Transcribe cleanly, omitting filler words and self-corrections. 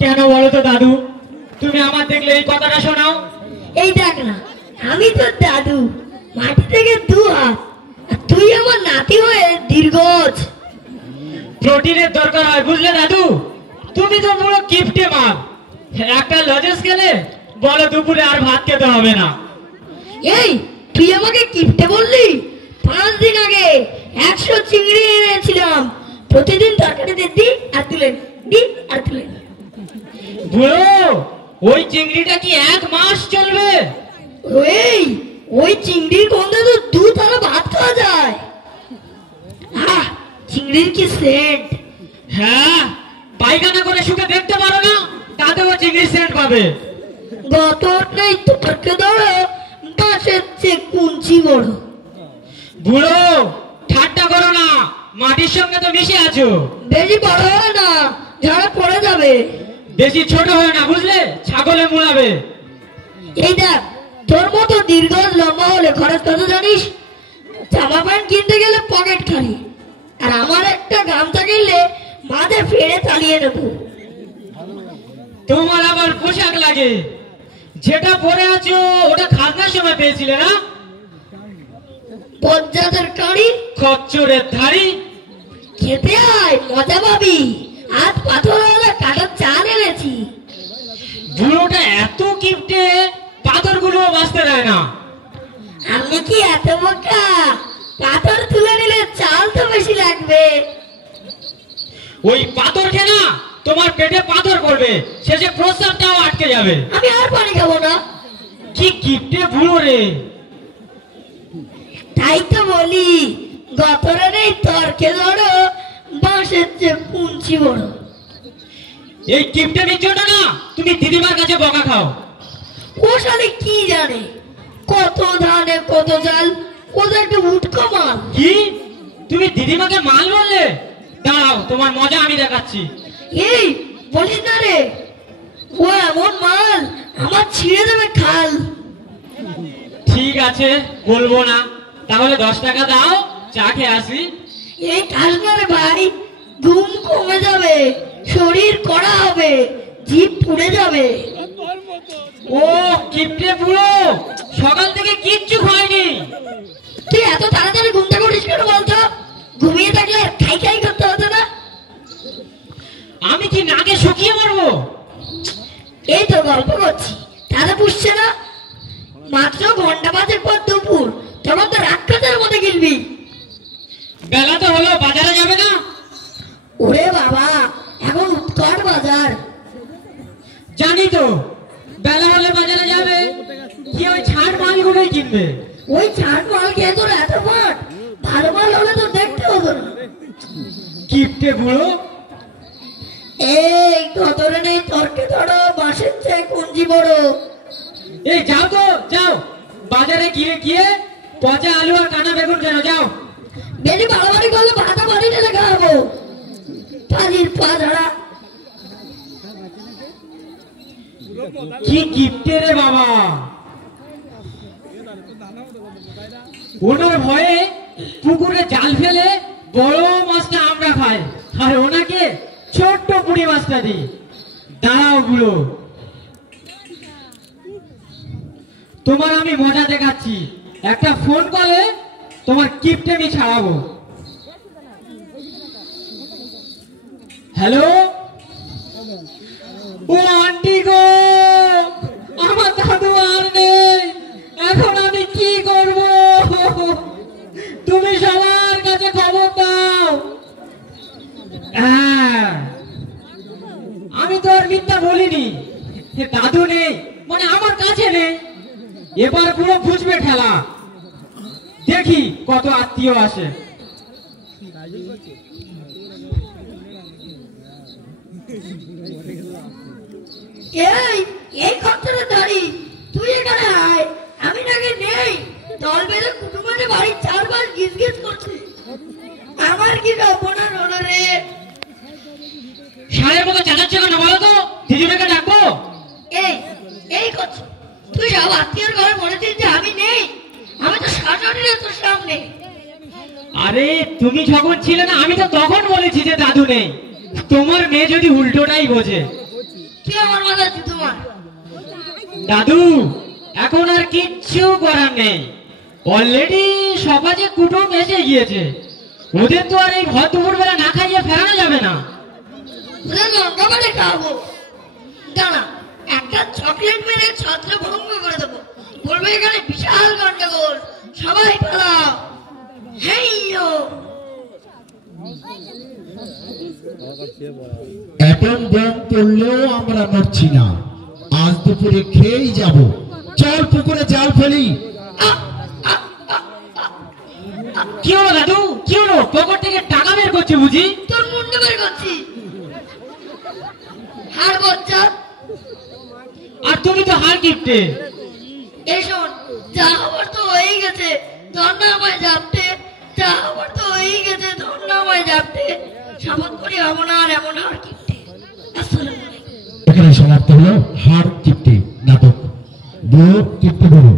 কেন বলো তো দাদু, তুমি আমার দেখলে এই কথাটা শোনাও? এই দেখ না, আমি তোর দাদু, মাটি থেকে 2 হাত, আর তুই আমার নাতি হয়ে দীর্ঘজ। প্রোটিনের দরকার হয় বুঝলে দাদু, তুমি তো পুরো কিপটে মাল। একটা লজেন্স খেলে বলো দুপুরে আর ভাত খেতে হবে না। এই তুই আমাকে কিপটে বললি? 5 দিন আগে 100 চিংড়ি এনেছিলাম, প্রতিদিন তরকারিতে দি আর তুলে দি আর তুলে। বুড়ো, ওই চিংড়িটা কি 1 মাস চলবে? ওই চিংড়ির গন্ধে তো 2 থালা ভাত খাওয়া যায়। চিংড়ির কি সেন্ট! হ্যাঁ, পায়খানা করে শুকে দেখতে পারো না, তাতেও চিংড়ির সেন্ট পাবে। গত নেই তোকে ধরো, বাঁশের চেয়ে কুঞ্চি বড়। বুড়ো, ঠাট্টা করো না, মাটির সঙ্গে তো মিশে আছো। বেশি বড় হয় না, ঝাড়া পড়ে যাবে। বেশি ছোট হয় না বুঝলে, ছাগলে মুড়াবে। এই দেখ, তোর মতো দীর্ঘ লম্বা হলে খরচ কত জানিস? জামা প্যান্ট কিনতে গেলে পকেট খালি, আর আমার একটা গামছা কিনলে মাঝে ফেরে চালিয়ে নেব। তোমার আবার পোশাক লাগে, যেটা পরে আছো ওটা খাজনার সময় পেয়েছিলে না? পঞ্চায়েতের কাড়ি, খচ্চরের ধাড়ি। খেতে আয়, মজা পাবি। আজ পাথর হলে কাটার চাল এনেছি। বুড়োটা এত কিপটে, পাথরগুলো বাঁচতে দেয় না। আমি কি এত বোকা? পাথর তুলে নিলে চাল তো বেশি লাগবে। ওই পাথর খেয়ে না তোমার পেটে পাথর পড়বে, শেষে প্রস্রাবটাও আটকে যাবে। আমি আর পানি খাবো না। কি কিপটে বুড়ো রে! তাই তো বলি, গতরে নেই তর্কে ধরো, বাঁশের চেয়ে কুঞ্চি বড়। এই কিপটে মিত্রটা না তুমি দিদিমার কাছে বকা খাও। ও শালে কি জানে কত ধানে কত চাল, ওদের একটা উটকো মাল। কি তুমি দিদিমাকে মাল বললে? দাঁড়াও, তোমার মজা আমি দেখাচ্ছি। এই বলিস না রে, ও এমন মাল আমার ছিঁড়ে দেবে খাল। ঠিক আছে, বলবো না। তাহলে 10 টাকা দাও, চা খেয়ে আসি। এই খাস না রে ভাই, ঘুম কমে যাবে, শরীর কড়া হবে, জিভ পুড়ে যাবে। ও কিপটে বুড়ো, সকাল থেকে কিচ্ছু খায়নি। তুই এত তাড়াতাড়ি ঘুম থেকে উঠিস কেন বলতো? ঘুমিয়ে থাকলে খাই খাই করতে হতো না? আমি কি নাকে শুকিয়ে মারবো? এই তো গল্প করছি, তাহলে বুঝছে না? মাত্র ঘন্টা 5 পর দুপুর, তখন তো রাক্ষসের মধ্যে গিলবি। বেলা তো হলো, বাজারে যাবে না? ওরে বাবা, এখন উৎকট বাজার। জানি তো, বেলা হলে বাজারে যাবে, কি ওই ছাড় মালগুলোই কিনবে। ওই ছাড় মাল খেয়ে তোর এত পাট, ভালো মাল হলে তো দেখতে হতো না। কিপটে বুড়ো। এই গতরে নেই তর্কে ধরো, বাঁশের চেয়ে কুঞ্জি বড়। এই যাও তো, যাও বাজারে গিয়ে গিয়ে পচা আলু আর কানা বেগুন কেন, যাও। বেশি বাড়াবাড়ি করলে ভাতা বাড়ি ঢেলে খাওয়াবো। পানির পা ধরা। কি কিপটে রে বাবা, ওনার ভয়ে পুকুরে জাল ফেলে বড় মাছটা আমরা খাই, আর ওনাকে ছোট্ট পুঁটি মাছটা দিই। দাঁড়াও বুড়ো, তোমার আমি মজা দেখাচ্ছি। একটা ফোন কলে তোমার কিপটেমি ছাড়াবো। হ্যালো, ও আন্টি গো, আমার দাদু আর নেই, এখন আমি কি করব? তুমি সবার কাছে খবর দাও। হ্যাঁ, আমি তো আর মিথ্যা বলিনি, দাদু নেই মানে আমার কাছে নেই। এবার পুরো বুঝবে খেলা, দেখি কত আত্মীয় আসে। এই খরচাটা দাঁড়ি, তুই এখানে আয়। আমি নাকি নেই, দল বেঁধে কুটুমানে বাড়ির 4 বার গিজ গিজ করছে। আমার কি অপমান হলো রে? সারের মতো চাচাচ্ছে কেন বলো তো? দিদিমাকে ডাকবো? এই করছো তুই? সব আত্মীয়র ঘরে বলেছিস যে আমি নেই, আমি তো শাশুড়ি রে তোর সামনে। আরে তুমি যখন ছিলে না, আমি তো তখন বলেছি যে দাদু নেই। তোমার মেয়ে যদি উল্টোটাই বোঝে। কি আমার মাথায় জুতো মার? দাদু এখন আর কিচ্ছু করার নেই, অলরেডি সমাজে কুটুম এসে গিয়েছে, ওদের তো আর এই ভর দুপুর বেলা না খাইয়ে ফেরানো যাবে না। ওদের লঙ্কা মেরে খাওয়াবো। দাঁড়া, একটা চকলেট মেরে ছত্র ভঙ্গ করে দেবো, বলবো এখানে বিশাল গন্ডগোল, সবাই পালাও। হেইয়ো, অ্যাটম বোম পড়লেও আমরা মরছি না, আজ দুপুরে খেয়েই যাব। চল পুকুরে জাল ফেলি। কি হলো দাদু, কি হলো? পকেট থেকে টাকা বের করছে বুঝি? তোর মুন্ডু বের করছি। হার বচ্চা, আর তুমি তো হার কিপটে। এই শোন, যা হবার তো হয়েই গেছে, ধর্ণা আমায় জাপটে, যা হবার তো হয়েই গেছে, ধর্ণা আমায় জাপটে, শপথ করি হবো না আর এমন হার কিপটে। আসসালামু আলাইকুম। এখানে সমাপ্ত হলো হাড় কিপ্টে নাটক। বুক কিপ্টে বলুন।